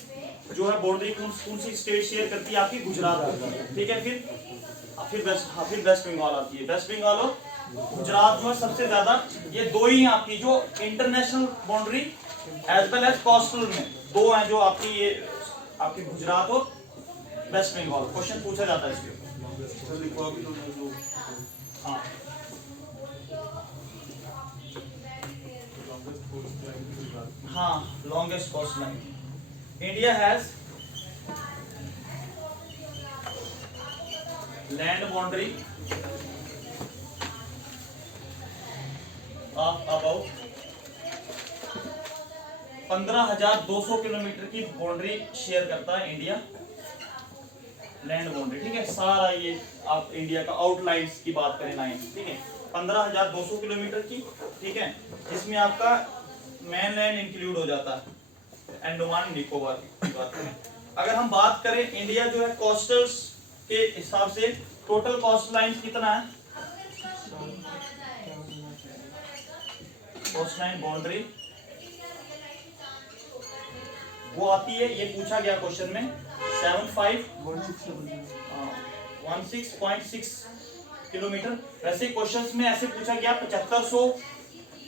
जो है बॉर्डरी कौन सी स्टेट शेयर करती है आपकी? गुजरात, ठीक है। फिर वेस्ट बंगाल आती है। वेस्ट बंगाल और गुजरात जो है सबसे ज्यादा, ये 2 ही आपकी जो international boundary as well as coastal में 2 हैं जो आपकी, ये आपकी गुजरात और वेस्ट बंगाल। क्वेश्चन पूछा जाता है इसके, हाँ हाँ longest coast line. India has land boundary of about 15,200 kilometre की बाउंड्री शेयर करता है इंडिया, लैंड बाउंड्री, ठीक है। सारा ये आप इंडिया का आउटलाइंस की बात करें लाइन, ठीक है, 15,200 किलोमीटर की, ठीक है। जिसमें आपका मेन लैंड इंक्लूड हो जाता है, अंडमान निकोबार की बात करें। अगर हम बात करें इंडिया जो है कोस्टल्स के हिसाब से, टोटल कोस्ट लाइन कितना है? कोस्ट लाइन बाउंड्री वो आती है, ये पूछा गया क्वेश्चन में, 7516.6 किलोमीटर। वैसे क्वेश्चंस में ऐसे पूछा गया 7500,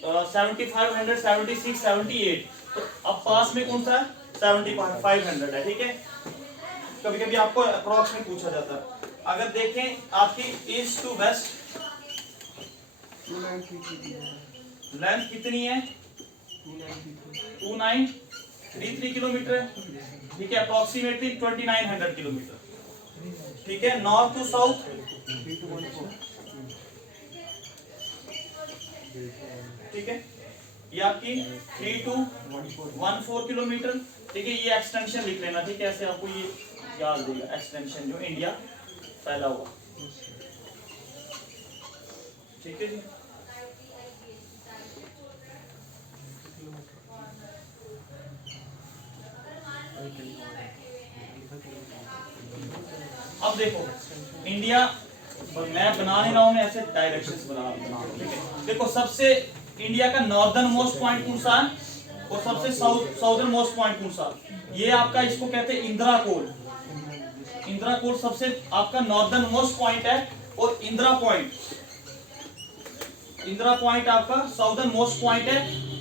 7500, 76, 78। तो अब पास में कौन सा है? 7500 है, ठीक है। कभी कभी आपको अप्रोक्स में पूछा जाता है। अगर देखें आपकी ईस्ट टू वेस्ट 2933 लेंथ कितनी है, 2933 किलोमीटर है, ठीक है। अप्रोक्सीमेटली 2900 किलोमीटर, ठीक है। नॉर्थ टू साउथ 3214 ठीक है, ये आपकी 3214 किलोमीटर, ठीक है। ये एक्सटेंशन लिख लेना, ठीक है। ऐसे आपको ये याद देगा, एक्सटेंशन जो इंडिया फैला हुआ, ठीक है जी। अब देखो इंडिया, मैं बना नहीं रहा हूं, मैं ऐसे डायरेक्शंस बना रहा हूं, ठीक है। देखो सबसे इंडिया का नॉर्दर्न मोस्ट पॉइंट कौन सा है और सबसे साउदर्न मोस्ट पॉइंट कौन सा, ये आपका इसको कहते हैं इंदिरा कोल। इंदिरा कोल सबसे आपका नॉर्दर्न मोस्ट पॉइंट है और इंदिरा पॉइंट आपका साउदर्न मोस्ट पॉइंट है।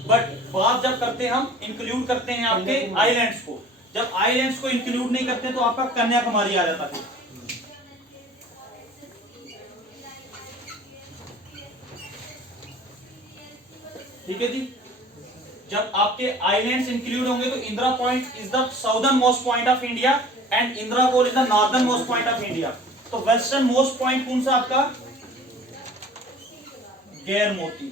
बट बात जब करते हैं हम इंक्लूड करते हैं आपके आइलैंड्स को, जब आइलैंड्स को इंक्लूड नहीं करते तो आपका कन्याकुमारी आ जाता है, ठीक है जी। जब आपके आइलैंड्स इंक्लूड होंगे तो Indira point is the southern most point of India and Indira col is the northern most point of India. तो वेस्टर्न मोस्ट पॉइंट कौन सा आपका, गैर मोती।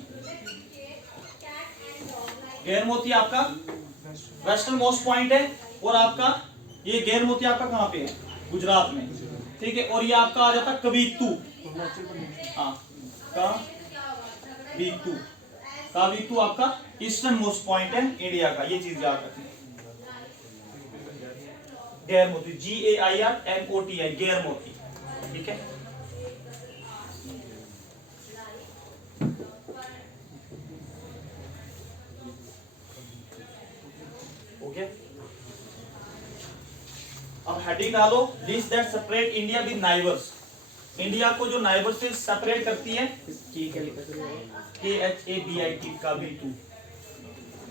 गैर मोती आपका वेस्टर्न मोस्ट पॉइंट है और आपका ये गैर मोती आपका कहां पे है, गुजरात में, ठीक है। और ये आपका आ जाता कवितु, हाँ कावितु आपका ईस्टर्न मोस्ट पॉइंट है इंडिया का, ये चीज याद रखनी। गैर मोती, GAIRMOTI, गैर मोती, ठीक है। ओके, अब हेडिंग डालो, list that separate India with neighbours. India को जो नाइबर से सेपरेट करती है, KHABIT काबितु,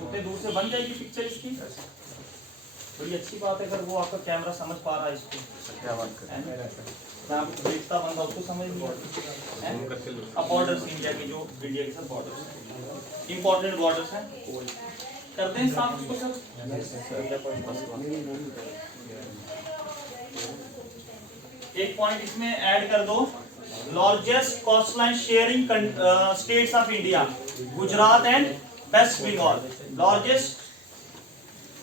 उतने दूर से बन जाएगी पिक्चर इसकी, बड़ी अच्छी बात है। अगर वो आपका कैमरा समझ पा रहा है इसको, क्या बात कर मैं आपको देखता बंदा उसको समझ नहीं आता। अब बॉर्डर्स इंडिया के, जो इंडिया के साथ बॉर्डर्स इंपॉर्टेंट बॉर्डर्स हैं, कर दें साफ उसको सर। एक पॉइंट इसमें ऐड कर दो, largest coastline sharing states of India, Gujarat and West Bengal. Largest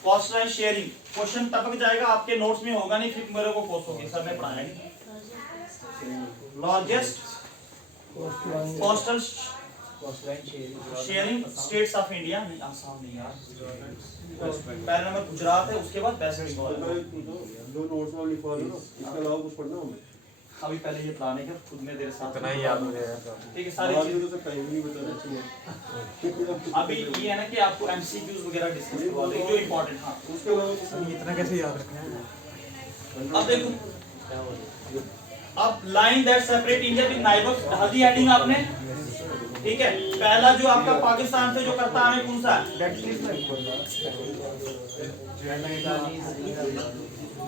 coastline sharing, question टपक जाएगा आपके नोट्स में, होगा नहीं फिर मेरे को कोसोगे, सर ने पढ़ाया नहीं। Largest coastal sharing states of India, Assam नहीं यार, पहला नंबर गुजरात है, उसके बाद वेस्ट बंगाल। जो नोट्स में लिखवा दो ना, इसके अलावा कुछ पढ़ना हमें। अभी पहले ये प्लान है कि खुद में तेरे साथ इतना ही याद हो जाएगा, ठीक है। सारी बाद चीज में तो टाइम नहीं बचा रहा चाहिए। अभी ये है ना कि आपको MCQs वगैरह डिस्कस करवा देंगे जो इम्पोर्टेंट, हाँ। उसके अलावा कुछ इतना कैसे याद रखना है। अब देखो, अब line that separate India with neighbours, हल्दी हेडिंग आपने, ठीक है। पहला जो आपका पाकिस्तान से जो करता है कौन सा है,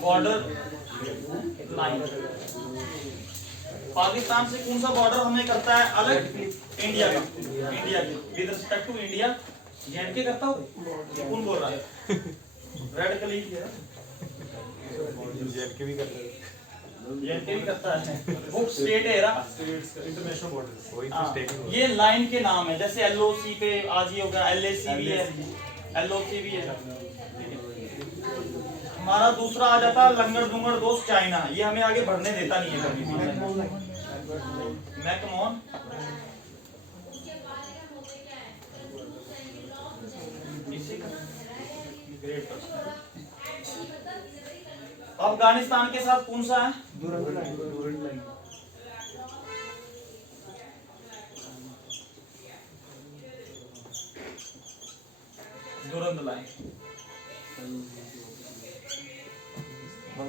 बॉर्डर लाइन। पाकिस्तान से कौन सा बॉर्डर हमें करता है अलग, इंडिया का, इंडिया के with respect to India. JNK करता हो, कौन बोल रहा है, रेड क्लिक है, जेएनके भी करते हैं, जेएनके भी करता है, वो स्टेट है ना, स्टेट्स का इंटरनेशनल बॉर्डर। वही तो हाँ, स्टेट ही ये लाइन के नाम है। जैसे LOC पे आज ये होगा, LAC भी है, LOC भी है, हमारा दूसरा आ जाता लंगर दुंगर दोस्त चाइना, ये हमें आगे बढ़ने देता नहीं है कभी भी। McMahon, great person. अफगानिस्तान के साथ कौन सा है, दुरंत लाइन दुरंत लाइन।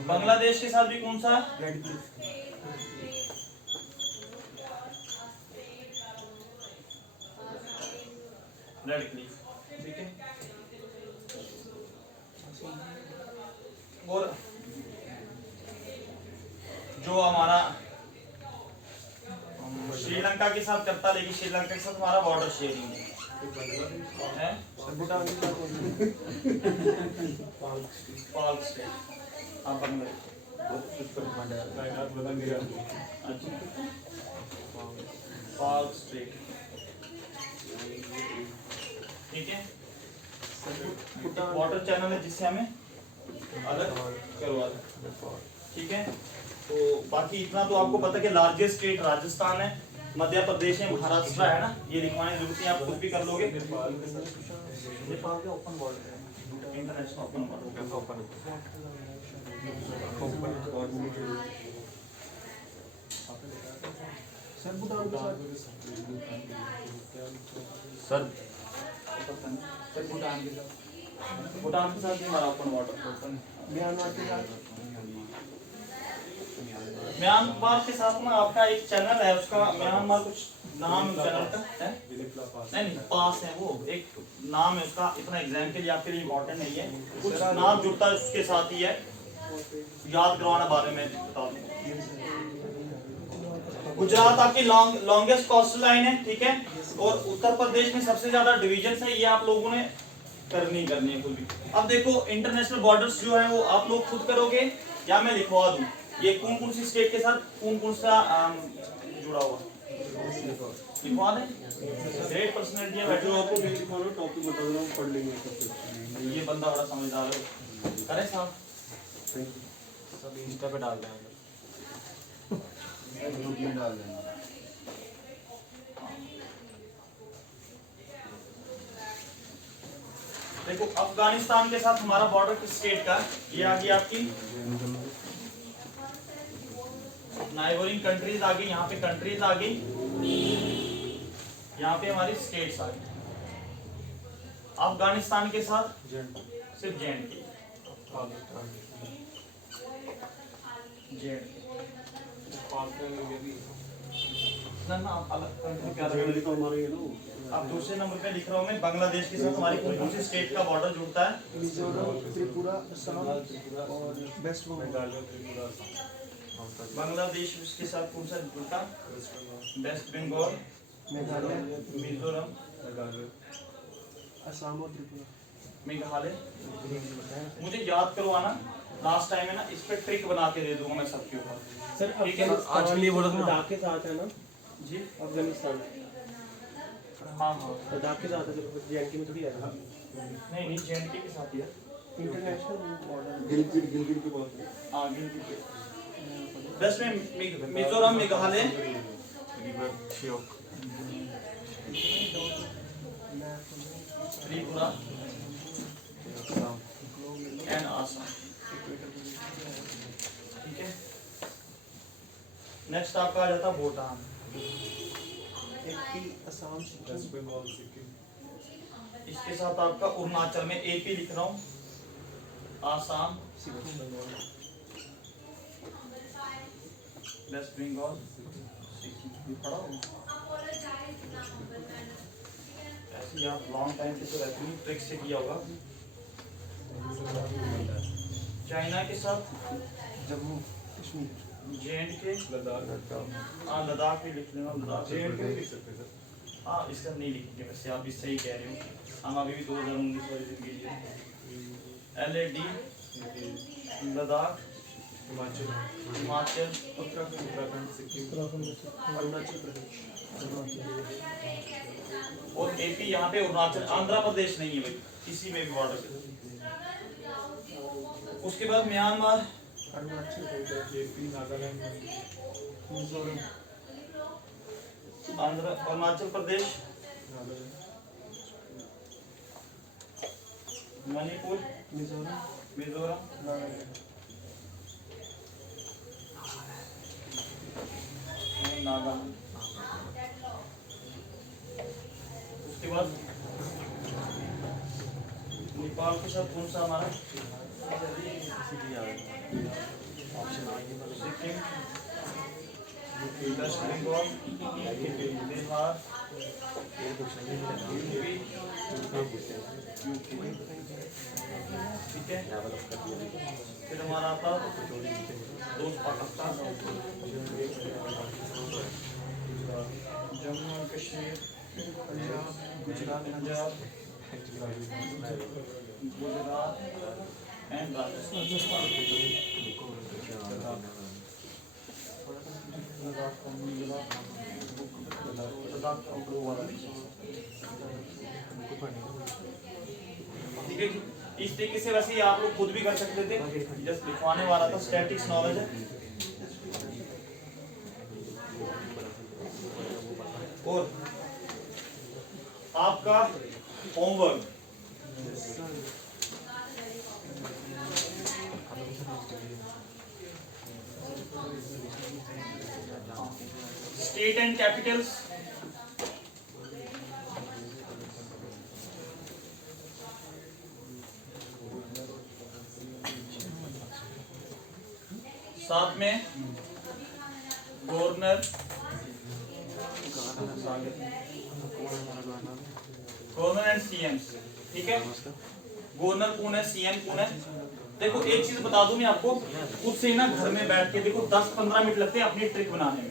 बांग्लादेश के साथ भी कौन सा है, रेड क्लिफ रेड क्लिफ, ठीक है। और जो हमारा श्रीलंका के साथ करता, लेकिन श्रीलंका के साथ हमारा बॉर्डर शेयरिंग है। भूटान के साथ पाक स्टेट, हाँ बांग्लादेश। अच्छा, पाक स्टेट, ठीक है। वाटर चैनल है जिससे हमें अलग करवा दें, ठीक है। तो बाकी इतना तो आपको पता है कि लार्जेस्ट स्टेट राजस्थान है, मध्य प्रदेश है, महाराष्ट्र है ना, ये लिखवाने की जरूरत नहीं, आप खुद भी कर लोगे। नेपाल का ओपन बॉर्डर है, international open border. Sir Bhutan के साथ सर भूटान के साथ भी हमारा ओपन बॉर्डर। म्यांमार के साथ म्यांमार के साथ में आपका एक चैनल है, उसका म्यांमार कुछ नाम चैनल का है, नहीं पास है वो, एक नाम है उसका, इतना एग्जाम के लिए आपके लिए इम्पोर्टेंट नहीं है, कुछ नाम जुड़ता है उसके साथ ही है, याद करवाना बारे में बता दूं। गुजरात आपकी लॉन्गेस्ट कोस्टल लाइन है, ठीक है। और उत्तर प्रदेश में सबसे ज्यादा डिवीजन है, ये आप लोगों ने करनी है कोई भी। अब देखो इंटरनेशनल बॉर्डर्स जो है वो आप लोग खुद करोगे या मैं लिखवा दूं, ये कौन कौन सी स्टेट के साथ कौन सा जुड़ा हुआ, लिखवा दें। ग्रेट पर्सनैलिटी है, बैठो आपको टॉपिक बता रहा हूँ, पढ़ लेंगे। ये बंदा बड़ा समझदार है, करे साहब। सब इंस्टा पे डाल देंगे, ग्रुप में डाल देना। देखो अफगानिस्तान के साथ हमारा बॉर्डर किस स्टेट का, ये आ गई आपकी नाइबरिंग कंट्रीज आ गई, यहाँ पे कंट्रीज आ गई, यहाँ पे हमारी स्टेट्स आ गई। अफगानिस्तान के साथ सिर्फ जेएंडके, ना अलग कंट्री तो हमारे ये लो अब दूसरे नंबर पे लिख रहा हूँ मैं, बांग्लादेश के साथ हमारी कौन सी स्टेट का बॉर्डर जुड़ता है। मिजोरम, त्रिपुरा, असम और वेस्ट बंगाल। बांग्लादेश के साथ कौन सा जुड़ता है, वेस्ट बंगाल, मेघालय, मिजोरम, असम और त्रिपुरा। मेघालय। मुझे याद करवाना, लास्ट टाइम है ना, इस पे ट्रिक बना के दे दूंगा मैं सबके ऊपर। सर ठीक है, आज के लिए बोला था ना। लद्दाख के साथ है ना, जी अफगानिस्तान। हाँ हाँ, लद्दाख के साथ है, जेएनके में थोड़ी है। नहीं नहीं जेएनके के साथ ही है। International border. गिलगिट के पास है। हाँ गिनती के वेस्ट में मिजोरम, मेघालय, रिवर श्योक, त्रिपुरा एंड आसाम, ठीक है। नेक्स्ट आपका आ जाता भूटान, एपी, असम, वेस्ट बंगाल, सिक्किम। इसके साथ आपका अरुणाचल में एपी लिख रहा हूँ, आसाम, वेस्ट बंगाल, सिक्किम, ये पढ़ा हो ऐसे ही आप लॉन्ग टाइम से तो रहती नहीं, ट्रिक से किया होगा। चाइना के साथ जम्मू कश्मीर, जेएंडके, लद्दाख। हाँ लद्दाख भी लिख लेना, लद्दाख जेएंडके भी लिख सकते हैं सर। हाँ इसका नहीं लिखेंगे, वैसे आप भी सही कह रहे हो, हम अभी भी 2019 वाली जिंदगी जी। LAD, लद्दाख, हिमाचल, हिमाचल, उत्तराखंड, सिक्किम, अरुणाचल प्रदेश। और AP यहाँ पे अरुणाचल, आंध्र प्रदेश नहीं है भाई किसी में भी बॉर्डर पे। उसके बाद म्यांमार, अरुणाचल, AP, नागालैंड, मिजोरम, अरुणाचल प्रदेश, मणिपुर, मिजोरम, मिजोरम, नागालैंड। नागालैंड। उसके बाद नेपाल के साथ कौन सा हमारा, सिक्किम, वेस्ट बंगाल, बिहार, यूपी, ठीक है। फिर हमारा आता दोस्त पाकिस्तान, जम्मू एंड कश्मीर, पंजाब, गुजरात, पंजाब, गुजरात एंड राजस्थान। ठीक है। इस तरीके से वैसे ही आप लोग खुद भी कर सकते थे, जस्ट लिखवाने वाला था, स्टैटिक्स नॉलेज है। और आपका होमवर्क स्टेट एंड कैपिटल्स, साथ में गवर्नर, गवर्नर एंड सीएम। ठीक है, गवर्नर कौन है, सीएम कौन है। देखो एक चीज बता दूं मैं आपको, खुद से ना घर में बैठ के देखो 10-15 मिनट लगते हैं अपनी ट्रिक बनाने में।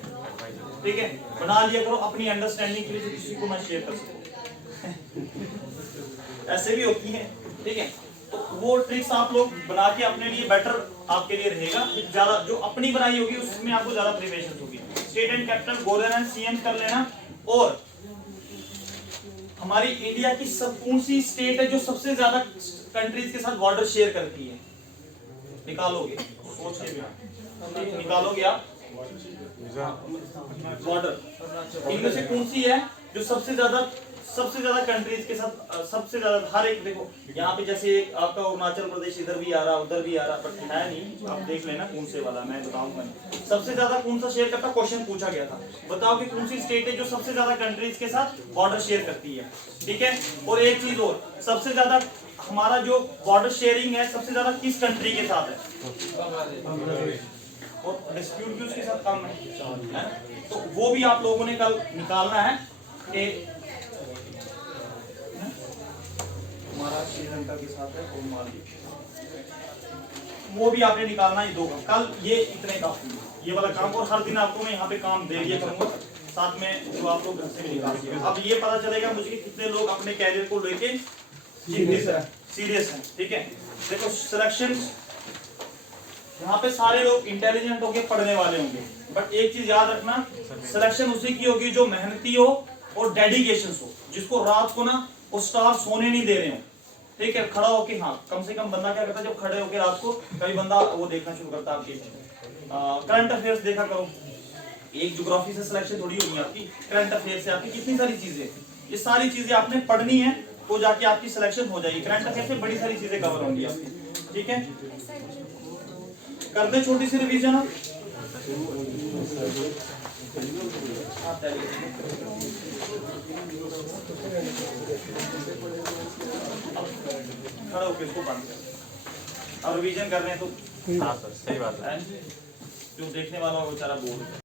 ठीक है, बना लिया करो अपनी अंडरस्टैंडिंग के लिए, किसी को मैं शेयर कर सकूं। ऐसे भी होती है। ठीक है, तो वो ट्रिक्स आप लोग बना के अपने लिए बेटर आपके लिए रहेगा। ज्यादा जो अपनी बनाई होगी उसमें आपको ज्यादा प्रिपरेशन होगी। State and capital, governor and CM कर लेना। और हमारी इंडिया की कौन सी स्टेट है जो सबसे ज्यादा कंट्रीज के साथ बॉर्डर शेयर करती है, निकालोगे, सोच के निकालोगे आप बॉर्डर। इनमें से कौन सी है जो सबसे ज्यादा कंट्रीज के साथ सबसे ज्यादा, हर एक देखो यहाँ पे जैसे आपका अरुणाचल प्रदेश इधर भी आ रहा, उधर भी आ रहा, बट है नहीं, आप देख लेना कौन से वाला मैं बताऊंगा। सबसे ज्यादा कौन सा शेयर करता, क्वेश्चन पूछा गया था, बताओ कि कौन सी स्टेट है जो सबसे ज्यादा कंट्रीज के साथ बॉर्डर शेयर करती है। ठीक है, और एक चीज और, सबसे ज्यादा हमारा जो बॉर्डर शेयरिंग है सबसे ज्यादा किस कंट्री के साथ है, और डिस्प्यूट भी उसके साथ कम है। तो वो भी आप लोगों ने कल निकालना है कि हमारा श्रीलंका के साथ है और मालदीव, वो भी आपने निकालना है। दो कल ये इतने काफी है ये वाला काम, और हर दिन आपको मैं यहाँ पे काम दे दिया करूंगा, साथ में जो आप लोग घर से भी निकाल दिए। अब ये पता चलेगा मुझे कि कितने लोग अपने कैरियर को लेके सीरियस हैं। ठीक है, देखो सिलेक्शन, यहाँ पे सारे लोग इंटेलिजेंट होंगे, पढ़ने वाले होंगे, बट एक चीज याद रखना, सिलेक्शन उसी की होगी जो मेहनती हो और डेडिकेशन हो, जिसको रात को ना वो स्टार सोने नहीं दे रहे हो। ठीक है, खड़ा होके, हाँ कम से कम बंदा क्या करता है जब खड़े होके रात को, कई बंदा वो देखना शुरू करता है आपके करंट अफेयर्स देखा करो। एक ज्योग्राफी से सिलेक्शन थोड़ी होगी आपकी, करंट अफेयर से आपकी कितनी सारी चीजें, ये सारी चीजें आपने पढ़नी है तो जाके आपकी सिलेक्शन हो जाएगी। करंट अफेयर से बड़ी सारी चीजें कवर होंगी आपकी। ठीक है, कर दे छोटी सी रिवीजन आप। खड़ा होके इसको बंद कर, अब रिवीजन कर रहे हैं तो हाँ सर, सही बात है। जो देखने वाला वो बेचारा बोर